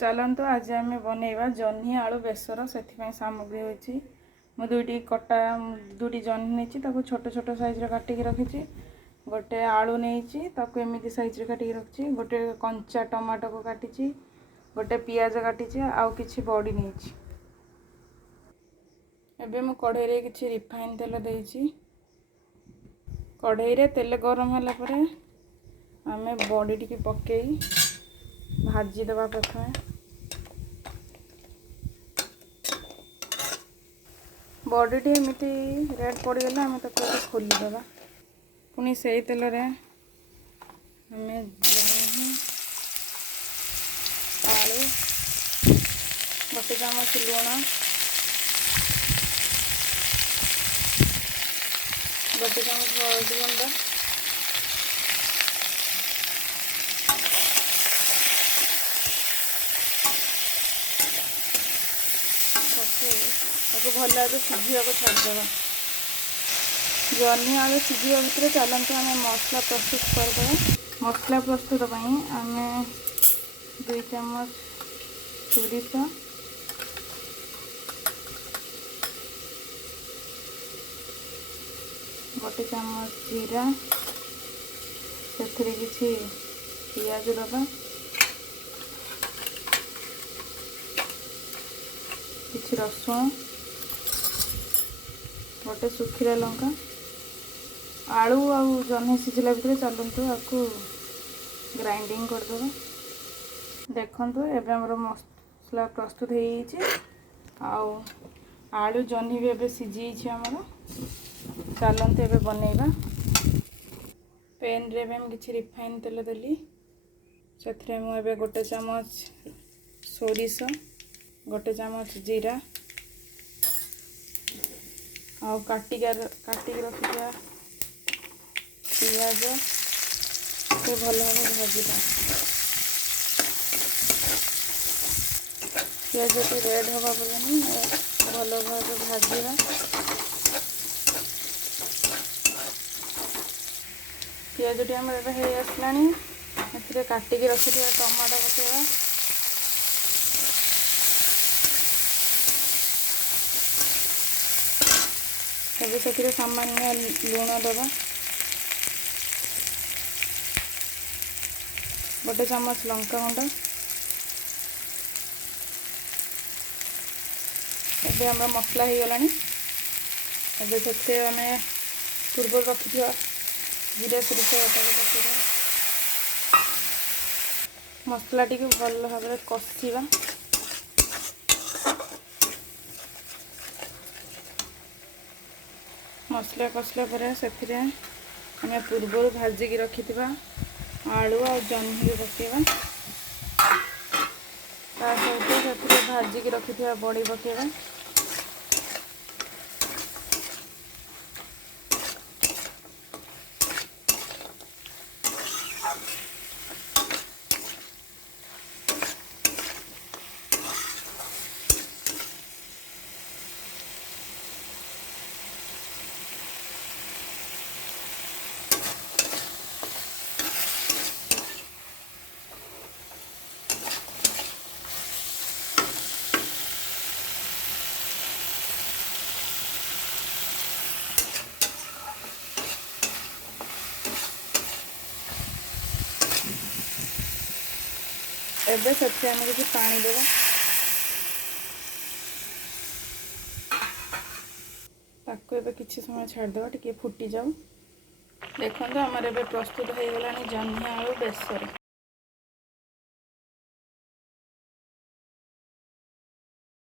चलतु आज आम बनइबा जह्नी आलू बेसर से सामग्री होती मु दुटी जह्नी नहीं छोट छोट साइज काटिक रखी गोटे आलू नहीं एमती साइज काटिक रखी गोटे कंचा टमाटो को काटी गोटे पियाज काटी आउ कि बड़ी नहीं एबे मु कढ़ई किसी रिफाइन तेल देइछि कढ़ई रे तेल गरम होला परे आमे बड़ी टिके पकई भाजी दबा प्रथमे बड़ी टी एमती रेड पड़गला आम खोलीदे पुणी से तेल रे आम जह्नी आलू गोटे चामच लुण गोटे चामच हल्दी गुंड भल भाव सीझा छाड़देव जह्नी आलू सीझा भितर चलते आम मसला प्रस्तुत करदे मसला प्रस्तुत आम 2 चामच सोरिष गोटे चामच जीरा से किसी पियाज दबा किसी रसुण गोटे सुखीला लंका आलू आउ जह्नी सीझला भितर चलतु आपको ग्राइंडिंग करदे देखु एबे हमर मसला प्रस्तुत हो आलू जह्नी भी एबे सीझी आमर चलते एबे बनइबा पैन रे हम किसी रिफाइन तेल देली से मुझे गोटे चामच सोरिष गोटे चामच जीरा आउ काटिक रखिया पियाज से भल भाव भाजवा पियाज टी रेड हवा भल भाव भाजवा पियाज टी आम आसला काटिक रखी टमाटो पकेवा तबे से सामान्य लुण दबा गोटे चामच लंका गुंड एबे हमर मसला हो गलानी एबे से आम पूर्व रखी जीरा सोरिष पकेगा मसला टी भल भाव कषा मसला कषला पर से आम पूर्व भाजिकी रखि आलू आ जह्नी पकेवा सहित से भाजिकी रखि बड़ी पकेवा एबे से आम किसी पानी देवा ताको एबे किसी समय छाड़देवा टिके फुटी जाऊ देखो आमर एबे प्रस्तुत हो गलानी जह्नी आलू बेसर।